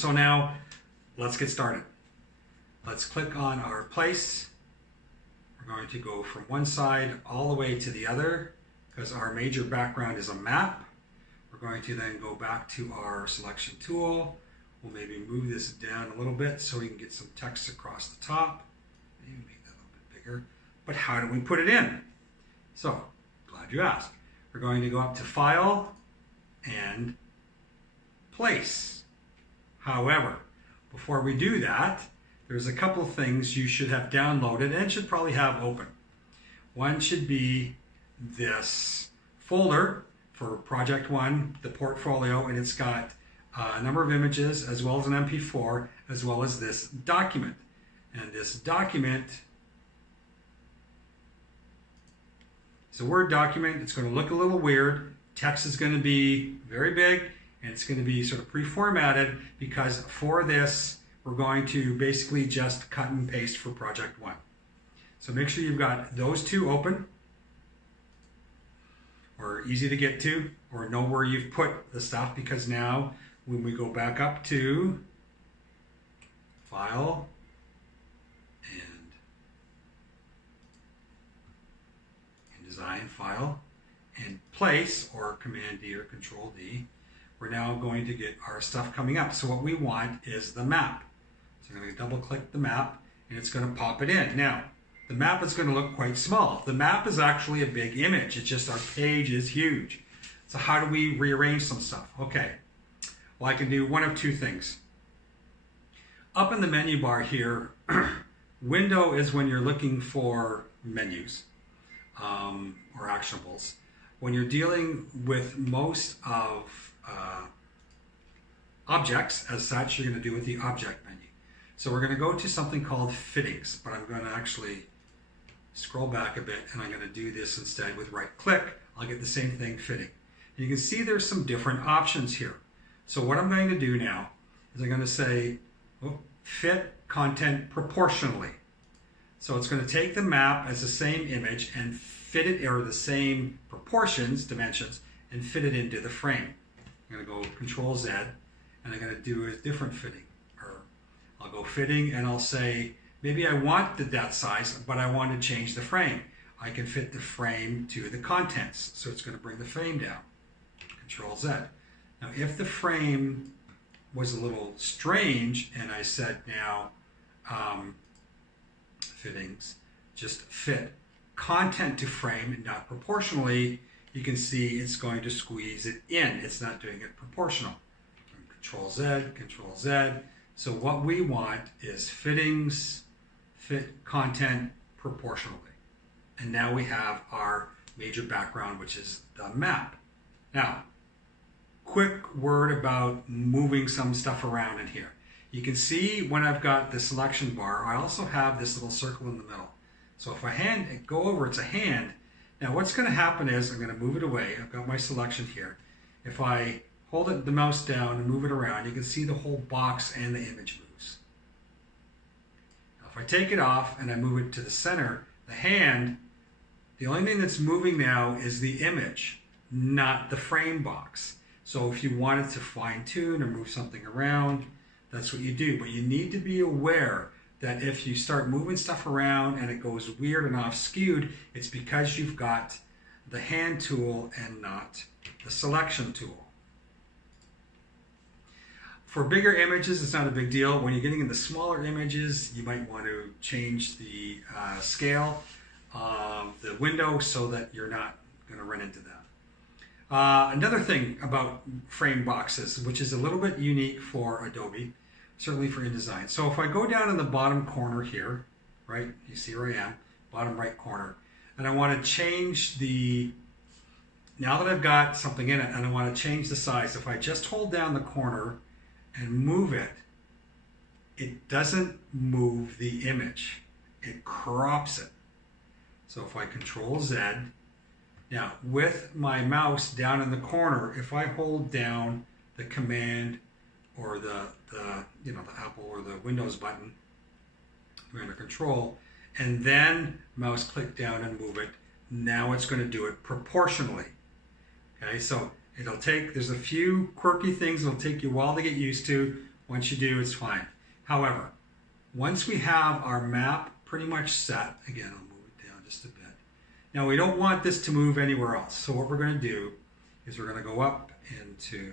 So now let's get started. Let's click on our place. We're going to go from one side all the way to the other because our major background is a map. We're going to then go back to our selection tool. We'll maybe move this down a little bit so we can get some text across the top. Maybe make that a little bit bigger. But how do we put it in? So, glad you asked. We're going to go up to File and Place. However, before we do that, there's a couple of things you should have downloaded and should probably have open. One should be this folder for Project 1, the portfolio, and it's got a number of images as well as an MP4 as well as this document. And this document is a Word document. It's going to look a little weird. Text is going to be very big and it's going to be sort of pre-formatted because for this we're going to basically just cut and paste for Project 1. So make sure you've got those two open or easy to get to or know where you've put the stuff, because now when we go back up to File and Design, File and Place, or Command D or Control D, we're now going to get our stuff coming up. So what we want is the map. So I'm going to double click the map and it's going to pop it in. Now, the map is going to look quite small. The map is actually a big image. It's just our page is huge. So how do we rearrange some stuff? Okay, well I can do one of two things. Up in the menu bar here, window is when you're looking for menus or actionables. When you're dealing with most of objects as such, you're going to do with the object menu. So we're going to go to something called fittings, but I'm going to actually scroll back a bit and I'm going to do this instead with right click. I'll get the same thing, fitting. And you can see there's some different options here. So what I'm going to do now is I'm going to say fit content proportionally. So it's going to take the map as the same image and fit it, or the same proportions, dimensions, and fit it into the frame. I'm going to go Control Z and I'm going to do a different fitting. Or I'll go fitting and I'll say, maybe I want that size, but I want to change the frame. I can fit the frame to the contents. So it's going to bring the frame down. Control Z. Now if the frame was a little strange and I said now fittings, just fit content to frame, not proportionally, you can see it's going to squeeze it in. It's not doing it proportional. Control Z, Control Z. So what we want is fittings, fit content proportionally. And now we have our major background, which is the map. Now, quick word about moving some stuff around in here. You can see when I've got the selection bar, I also have this little circle in the middle. So if I go over, it's a hand. Now what's going to happen is I'm going to move it away. I've got my selection here. If I hold the mouse down and move it around, you can see the whole box and the image moves. Now if I take it off and I move it to the center, the hand, the only thing that's moving now is the image, not the frame box. So if you wanted to fine tune or move something around, that's what you do. But you need to be aware that if you start moving stuff around and it goes weird and off skewed, it's because you've got the hand tool and not the selection tool. For bigger images, it's not a big deal. When you're getting into smaller images, you might want to change the scale of the window so that you're not going to run into that. Another thing about frame boxes, which is a little bit unique for Adobe, certainly for InDesign. So if I go down in the bottom corner here, right, you see where I am, bottom right corner, and I want to change now that I've got something in it and I want to change the size, if I just hold down the corner and move it, it doesn't move the image, it crops it. So if I Control Z, now with my mouse down in the corner, if I hold down the Command or the Apple or the Windows button, Command or Control, and then mouse click down and move it, now it's going to do it proportionally. Okay, so it'll take, there's a few quirky things it'll take you a while to get used to. Once you do, it's fine. However, once we have our map pretty much set, again, I'll move it down just a bit. Now we don't want this to move anywhere else. So what we're going to do is we're going to go up into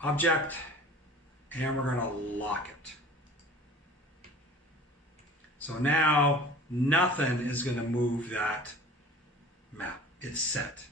Object, and we're going to lock it. So now nothing is going to move that map. It's set.